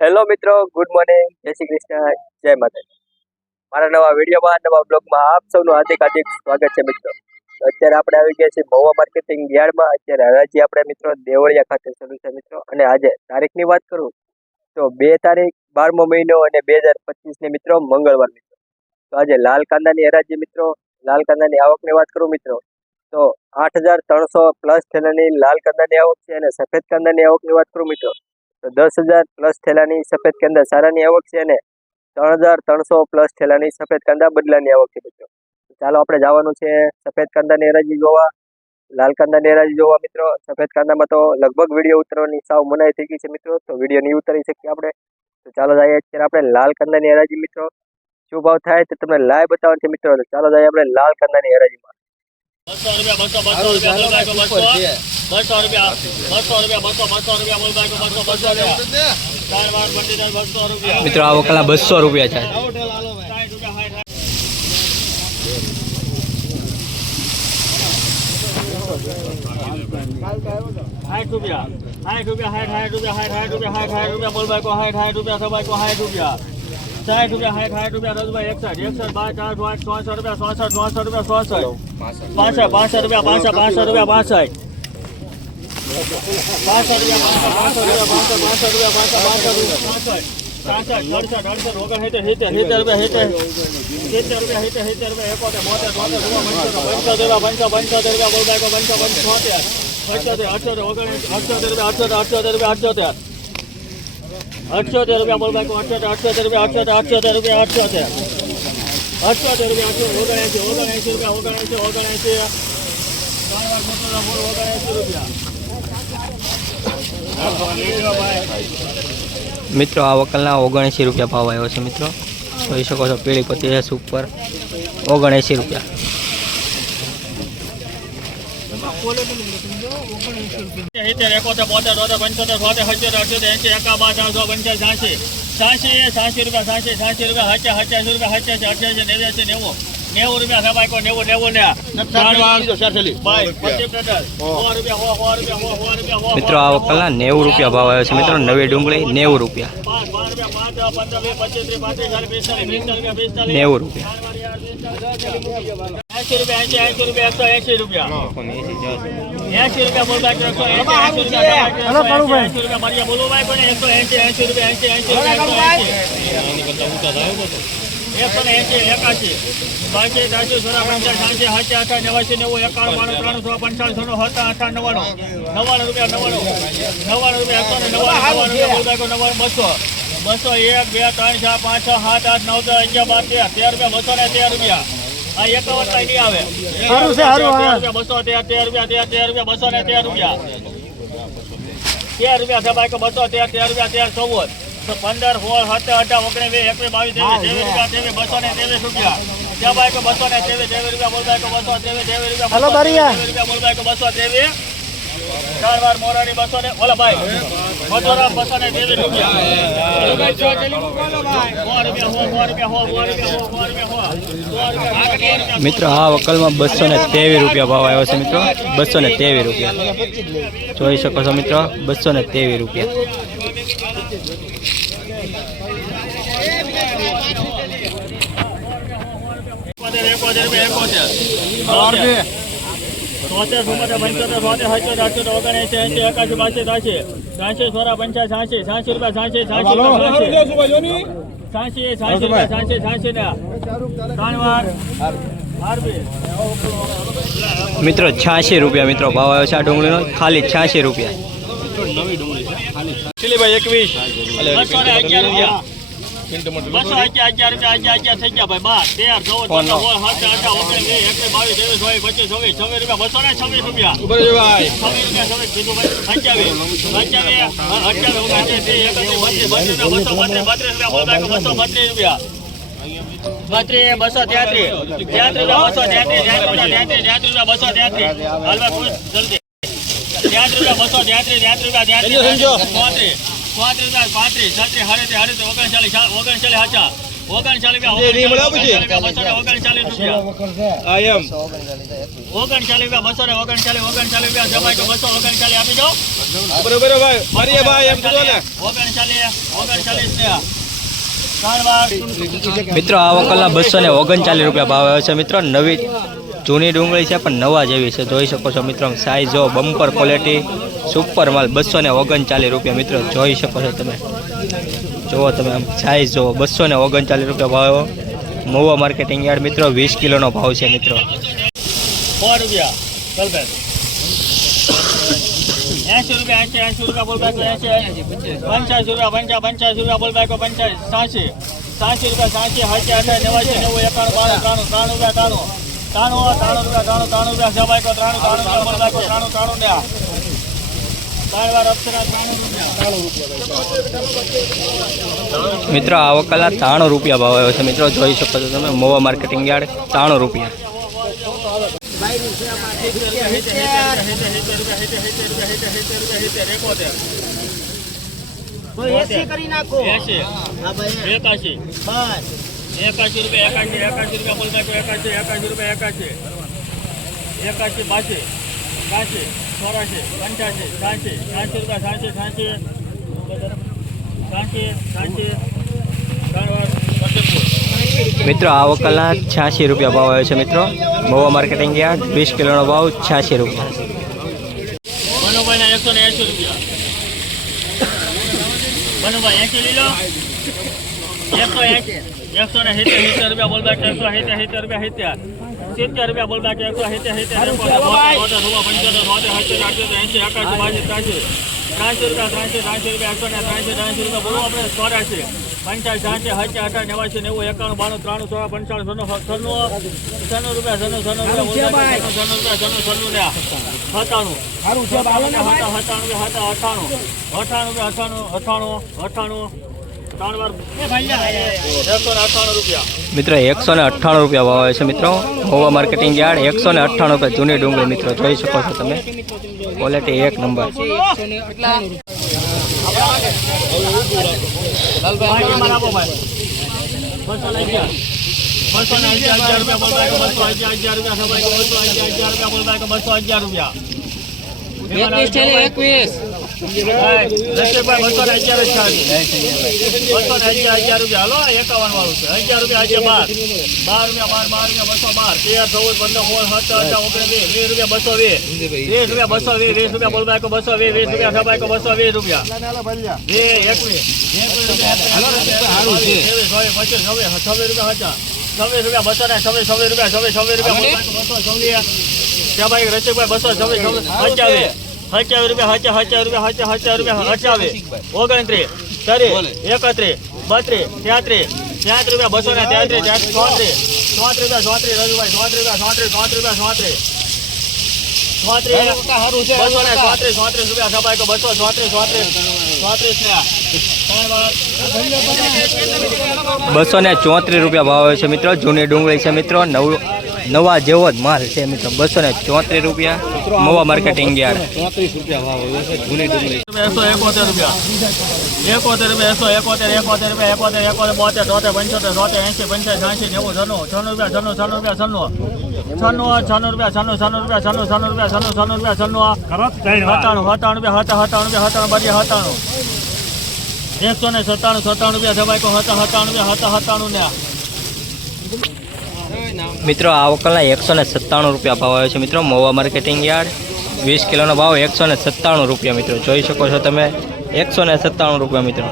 Hello મિત્રો, good morning, જય શ્રી કૃષ્ણ, જય માતાજી। મારા નવા વિડીયોમાં, નવા બ્લોગમાં આપ સૌનું હાર્દિક સ્વાગત છે મિત્રો। અત્યારે આપણે આવી ગયા છીએ મહુવા માર્કેટિંગ યાર્ડમાં। અત્યારે હરાજી આપણે મિત્રો દેવળિયા ખાતે શરૂ છે મિત્રો। અને આજે તારીખની વાત કરું તો 2 તારીખ 12મો મહિનો અને 2025 મિત્રો મંગળવાર મિત્રો। તો આજે લાલ કાંદાની હરાજી મિત્રો, લાલ કાંદાની આવકની વાત કરું મિત્રો તો 8,300 પ્લસ થેલાની લાલ કાંદાની આવક છે। અને સફેદ કાંદાની આવકની વાત કરું મિત્રો તો 10,000 પ્લસ થેલાની સફેદ કાંદા સારાની આવક છે। અને 3,300 પ્લસ થેલાની સફેદ કાંદા બદલાની આવક છે મિત્રો। ચાલો આપણે જવાનું છે સફેદ કાંદાની હરાજી જોવા, લાલ કાંદાની હરાજી જોવા મિત્રો। સફેદ કાંદામાં તો લગભગ વિડીયો ઉતરવાની સાવ મનાઈ થઈ ગઈ છે મિત્રો, તો વિડીયો નહીં ઉતારી શકીએ આપણે। તો ચાલો જઈએ અત્યારે આપણે લાલ કાંદાની હરાજી મિત્રો। શું ભાવ થાય તો તમને લાઈવ બતાવવાનું છે મિત્રો। ચાલો જઈએ આપણે લાલ કાંદાની હરાજીમાં। 200 મિત્રો આ વકલા 200 રૂપિયા છે। 60 રૂપિયા 60 રૂપિયા 60 રૂપિયા બોલ ભાઈ કો 60 રૂપિયા સભાઈ કો 60 રૂપિયા 60 રૂપિયા 60 રૂપિયા રજભાઈ 61 62 64 રૂપિયા 64 65 રૂપિયા 65 રૂપિયા મિત્રો આ વકલના 79 રૂપિયા ભાવ આવ્યો છે મિત્રો। જોઈ શકો છો પીળી પત્તી છે સુપર 79 રૂપિયા। મિત્રો આ વકલના 90 રૂપિયા ભાવ આવ્યો છે મિત્રો। નવી ડુંગળી 90 રૂપિયા 90 રૂપિયા 80 રૂપિયા 80 રૂપિયા બોલ ભાઈ 180 રૂપિયા મારી બોલો ભાઈ પણ 180 રૂપિયા 180 બાકી 400 સોરા 50 60 90 91 200 1 2 3 4 5 6 7 8 9 10 11 12 13 રૂપિયા 213 નહીં આવે 213 રૂપિયા 213 રૂપિયા 13 રૂપિયા સભાઈ 213 રૂપિયા 14 તો 15 16 17 18 19 20 21 22 રૂપિયા 223 રૂપિયા બોલભાઈ 223 રૂપિયા બોલભાઈ 223 ચાર વાર મોરાની 200 ને ઓલા ભાઈ મધોરા 223 રૂપિયા મિત્રો આ વકલમાં 223 રૂપિયા ભાવ આવ્યો છે મિત્રો। 223 રૂપિયા જોઈ શકો છો મિત્રો 223 રૂપિયા। મિત્રો 86 રૂપિયા મિત્રો ભાવ આવ્યો છે આ ડુંગળીનો, ખાલી 86 રૂપિયા। નવી ડુંગળી છે ખાલી ભાઈ 21 211 થઈ ગયા ભાઈ 12 13 14 રૂપિયા 35 રૂપિયા ઓગણચાલીસ રૂપિયા 239 રૂપિયા 239 રૂપિયા જમાઈ તો 239 આપી દો 39 ને મિત્રો આ વકલના 239 રૂપિયા ભાવ આવ્યો છે મિત્રો. નવી જૂની ડુંગળી છે પણ નવા જેવી છે, જોઈ શકો છો મિત્રો. સાઈઝ જો બમ્પર ક્વોલિટી સુપર માલ 239 રૂપિયા મિત્રો, જોઈ શકો છો તમે. જુઓ તમે આમ સાઈઝ જુઓ 239 રૂપિયા ભાવ આવ્યો. મહુવા માર્કેટિંગ યાર્ડ મિત્રો, 20 કિલોનો ભાવ છે મિત્રો. 100 રૂપિયા ચાલ ભાઈ 80 રૂપિયા બોલ બાકો 80 85 રૂપિયા 85 રૂપિયા બોલ બાકો 85 80 રૂપિયા 80 88 89 91 રૂપિયા જમાઈ કો 93 રૂપિયા બોલ બાકો 93 ને ત્રણ વાર અપ્સરા 93 મિત્રો આ વકલના 93 રૂપિયા ભાવ આવ્યો છે મિત્રો, જોઈ શકો છો તમે. મહુવા માર્કેટિંગ યાર્ડ 93 રૂપિયા. કરી નાખો 81 રૂપિયા બોલ બાકો 81 રૂપિયા 81 82 83 84 85 86 87 મિત્રો આ વકલના 86 રૂપિયા ભાવ આવ્યો છે મિત્રો. મહુવા માર્કેટિંગ યાર્ડ 20 કિલોનો ભાવ 86 રૂપિયા. મનુભાઈના 180 રૂપિયા મનુભાઈ 80 લીલો 170 રૂપિયા બોલ બાકી 170 રૂપિયા 70 રૂપિયા બોલ બાકી 170 રૂપિયા બોલો આપણે 84 50 60 70 80 90 91 92 93 95 96 રૂપિયા 97 મિત્રો 198 રૂપિયા ભાવ આવે છે મિત્રો. મહુવા માર્કેટિંગ યાર્ડ 198 રૂપિયા જૂની ડુંગળી મિત્રો, જોઈ શકો છો તમે. ક્વોલિટી એક નંબર. રૂપિયા ભાવ આવે છે મિત્રો. જૂની ડુંગળી છે મિત્રો, નવા જેવો જ માલ છે મિત્રો. 234 રૂપિયા મહુવા માર્કેટિંગ યાર્ડ. 34 રૂપિયા ભાવ આવે છે જૂની ડુંગળી. 171 રૂપિયા 71 મિત્રો આ વકલના 197 રૂપિયા ભાવ આવે છે મિત્રો. મહુવા માર્કેટિંગ યાર્ડ 20 કિલોનો ભાવ 197 રૂપિયા મિત્રો, જોઈ શકો છો તમે. 197 રૂપિયા મિત્રો.